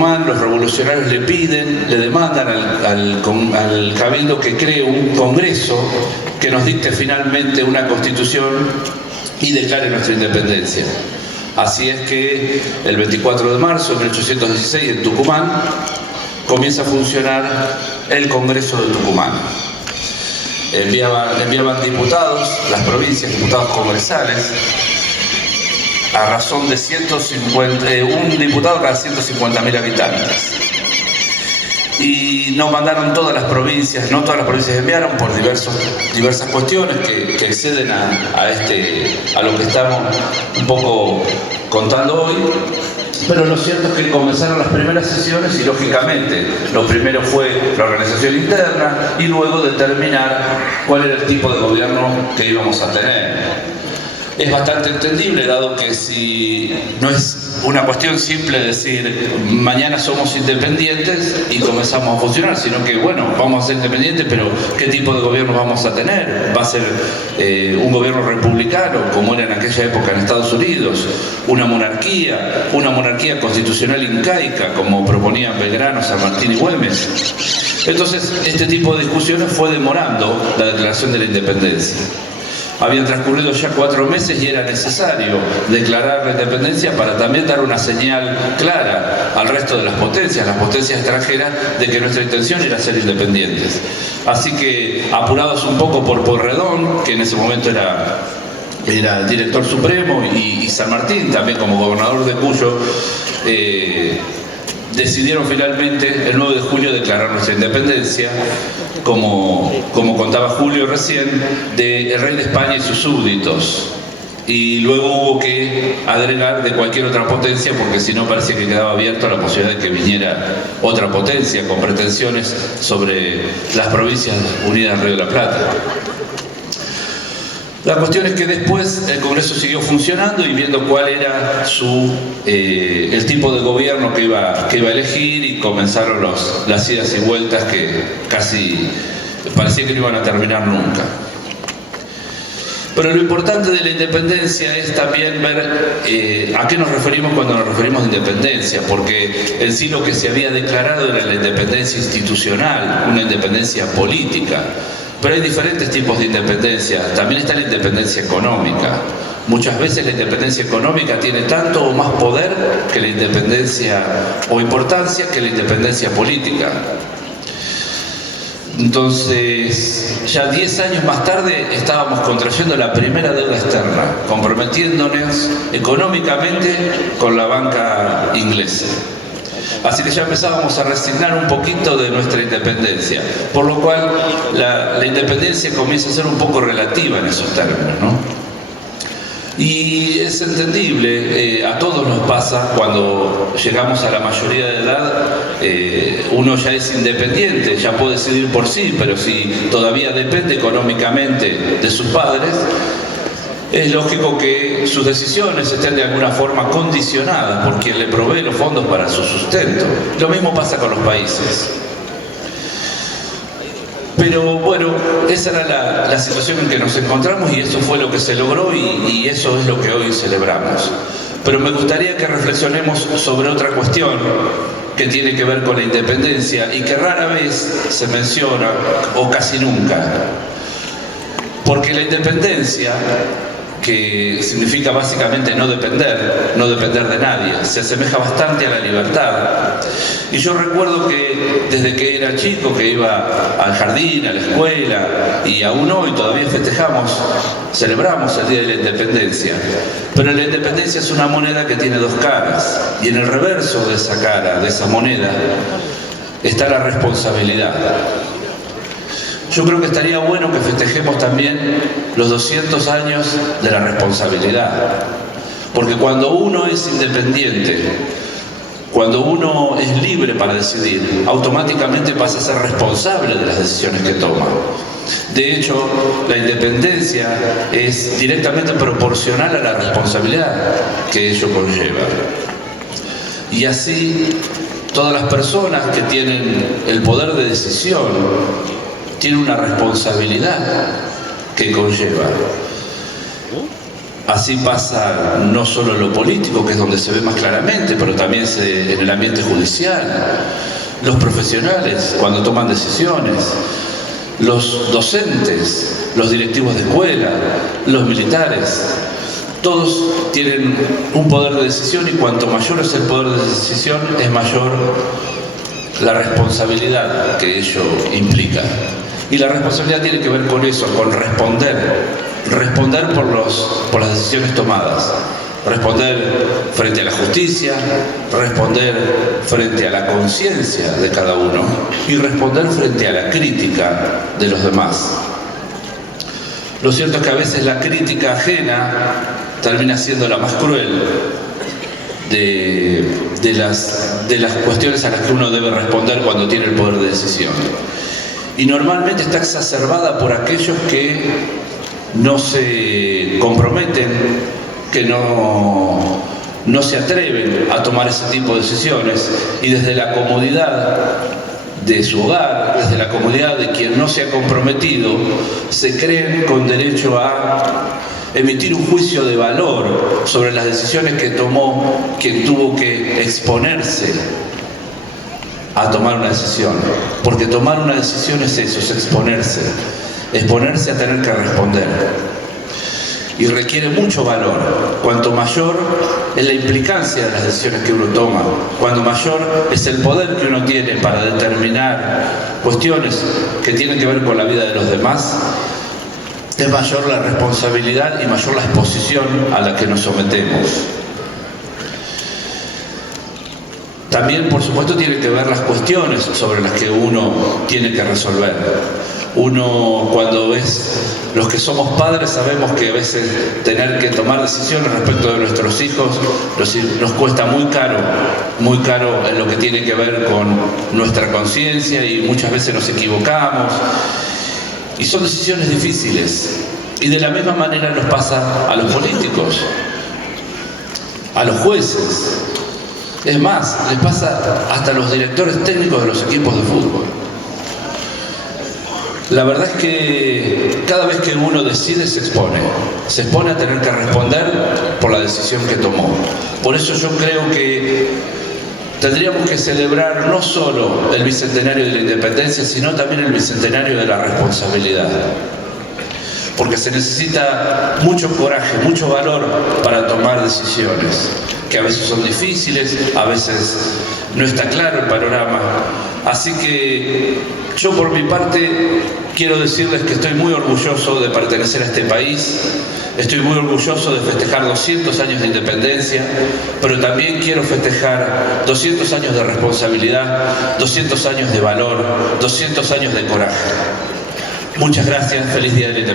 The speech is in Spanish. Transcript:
Tucumán, los revolucionarios le demandan al Cabildo que cree un congreso que nos dicte finalmente una constitución y declare nuestra independencia. Así es que el 24 de marzo de 1816 en Tucumán comienza a funcionar el Congreso de Tucumán. Enviaban diputados, las provincias, diputados congresales, a razón de un diputado cada 150.000 habitantes. Y nos mandaron todas las provincias, no todas las provincias enviaron por diversas cuestiones que exceden a lo que estamos un poco contando hoy. Pero lo cierto es que comenzaron las primeras sesiones y lógicamente lo primero fue la organización interna y luego determinar cuál era el tipo de gobierno que íbamos a tener. Es bastante entendible, dado que si no es una cuestión simple decir mañana somos independientes y comenzamos a funcionar, sino que bueno, vamos a ser independientes, pero ¿qué tipo de gobierno vamos a tener? ¿Va a ser un gobierno republicano, como era en aquella época en Estados Unidos? ¿Una monarquía constitucional incaica, como proponían Belgrano, San Martín y Güemes? Entonces, este tipo de discusiones fue demorando la declaración de la independencia. Habían transcurrido ya 4 meses y era necesario declarar la independencia para también dar una señal clara al resto de las potencias extranjeras, de que nuestra intención era ser independientes. Así que, apurados un poco por Pueyrredón, que en ese momento era el director supremo, y San Martín, también como gobernador de Cuyo, decidieron finalmente el 9 de julio declarar nuestra independencia, como contaba Julio recién, del rey de España y sus súbditos. Y luego hubo que agregar de cualquier otra potencia, porque si no parecía que quedaba abierto a la posibilidad de que viniera otra potencia con pretensiones sobre las provincias unidas del Río de la Plata. La cuestión es que después el Congreso siguió funcionando y viendo cuál era el tipo de gobierno que iba a elegir, y comenzaron las idas y vueltas que casi parecía que no iban a terminar nunca. Pero lo importante de la independencia es también ver a qué nos referimos cuando nos referimos a independencia, porque en sí lo que se había declarado era la independencia institucional, una independencia política. Pero hay diferentes tipos de independencia. También está la independencia económica. Muchas veces la independencia económica tiene tanto o más poder que la independencia, o importancia, que la independencia política. Entonces, ya 10 años más tarde estábamos contrayendo la primera deuda externa, comprometiéndonos económicamente con la banca inglesa. Así que ya empezábamos a resignar un poquito de nuestra independencia, por lo cual la independencia comienza a ser un poco relativa en esos términos, ¿no? Y es entendible, a todos nos pasa cuando llegamos a la mayoría de edad, uno ya es independiente, ya puede decidir por sí, pero si todavía depende económicamente de sus padres, es lógico que sus decisiones estén de alguna forma condicionadas por quien le provee los fondos para su sustento. Lo mismo pasa con los países. Pero bueno, esa era la situación en que nos encontramos, y eso fue lo que se logró, y eso es lo que hoy celebramos. Pero me gustaría que reflexionemos sobre otra cuestión que tiene que ver con la independencia y que rara vez se menciona, o casi nunca. Porque la independencia, que significa básicamente no depender de nadie, se asemeja bastante a la libertad. Y yo recuerdo que desde que era chico, que iba al jardín, a la escuela, y aún hoy todavía celebramos el Día de la Independencia. Pero la independencia es una moneda que tiene dos caras, y en el reverso de esa cara, de esa moneda, está la responsabilidad. Yo creo que estaría bueno que festejemos también los 200 años de la responsabilidad. Porque cuando uno es independiente, cuando uno es libre para decidir, automáticamente pasa a ser responsable de las decisiones que toma. De hecho, la independencia es directamente proporcional a la responsabilidad que ello conlleva. Y así, todas las personas que tienen el poder de decisión tiene una responsabilidad que conlleva Así pasa no solo en lo político, que es donde se ve más claramente, pero también en el ambiente judicial, los profesionales cuando toman decisiones, los docentes, los directivos de escuela, los militares, todos tienen un poder de decisión, y cuanto mayor es el poder de decisión, es mayor la responsabilidad que ello implica. Y la responsabilidad tiene que ver con eso, con responder por las decisiones tomadas, responder frente a la justicia, responder frente a la conciencia de cada uno y responder frente a la crítica de los demás. Lo cierto es que a veces la crítica ajena termina siendo la más cruel de las cuestiones a las que uno debe responder cuando tiene el poder de decisión. Y normalmente está exacerbada por aquellos que no se comprometen, que no se atreven a tomar ese tipo de decisiones, y desde la comodidad de su hogar, desde la comodidad de quien no se ha comprometido, se creen con derecho a emitir un juicio de valor sobre las decisiones que tomó quien tuvo que exponerse a tomar una decisión. Porque tomar una decisión es eso, es exponerse a tener que responder. Y requiere mucho valor. Cuanto mayor es la implicancia de las decisiones que uno toma, cuanto mayor es el poder que uno tiene para determinar cuestiones que tienen que ver con la vida de los demás, es mayor la responsabilidad y mayor la exposición a la que nos sometemos. También, por supuesto, tiene que ver las cuestiones sobre las que uno tiene que resolver. Uno, cuando es los que somos padres, sabemos que a veces tener que tomar decisiones respecto de nuestros hijos nos cuesta muy caro en lo que tiene que ver con nuestra conciencia, y muchas veces nos equivocamos. Y son decisiones difíciles. Y de la misma manera nos pasa a los políticos, a los jueces. Es más, les pasa hasta a los directores técnicos de los equipos de fútbol. La verdad es que cada vez que uno decide se expone a tener que responder por la decisión que tomó. Por eso yo creo que tendríamos que celebrar no solo el bicentenario de la independencia, sino también el bicentenario de la responsabilidad. Porque se necesita mucho coraje, mucho valor para tomar decisiones, que a veces son difíciles, a veces no está claro el panorama. Así que yo, por mi parte, quiero decirles que estoy muy orgulloso de pertenecer a este país, estoy muy orgulloso de festejar 200 años de independencia, pero también quiero festejar 200 años de responsabilidad, 200 años de valor, 200 años de coraje. Muchas gracias, feliz día de la independencia.